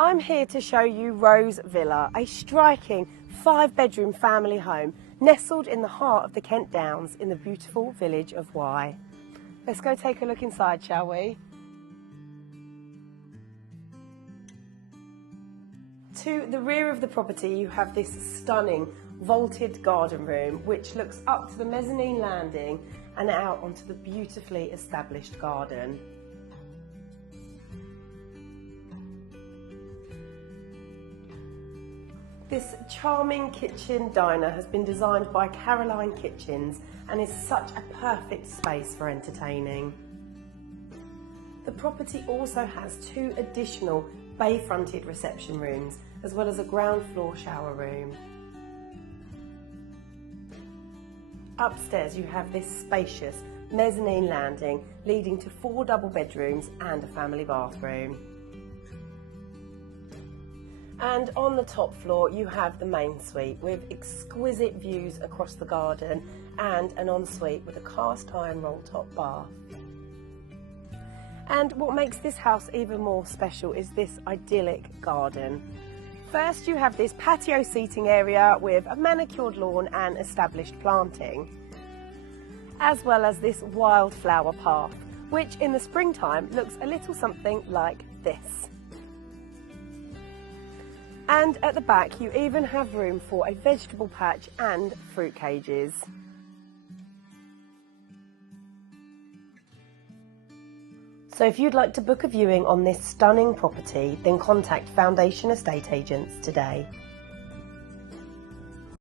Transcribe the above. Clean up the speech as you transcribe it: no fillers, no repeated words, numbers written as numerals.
I'm here to show you Rose Villa, a striking 5-bedroom family home nestled in the heart of the Kent Downs in the beautiful village of Wye. Let's go take a look inside, shall we? To the rear of the property you have this stunning vaulted garden room which looks up to the mezzanine landing and out onto the beautifully established garden. This charming kitchen diner has been designed by Caroline Kitchens and is such a perfect space for entertaining. The property also has 2 additional bay-fronted reception rooms as well as a ground floor shower room. Upstairs you have this spacious mezzanine landing leading to 4 double bedrooms and a family bathroom. And on the top floor you have the main suite with exquisite views across the garden and an ensuite with a cast iron roll top bath. And what makes this house even more special is this idyllic garden. First you have this patio seating area with a manicured lawn and established planting, as well as this wildflower path which in the springtime looks a little something like this. And at the back you even have room for a vegetable patch and fruit cages. So if you'd like to book a viewing on this stunning property, then contact Foundation Estate Agents today.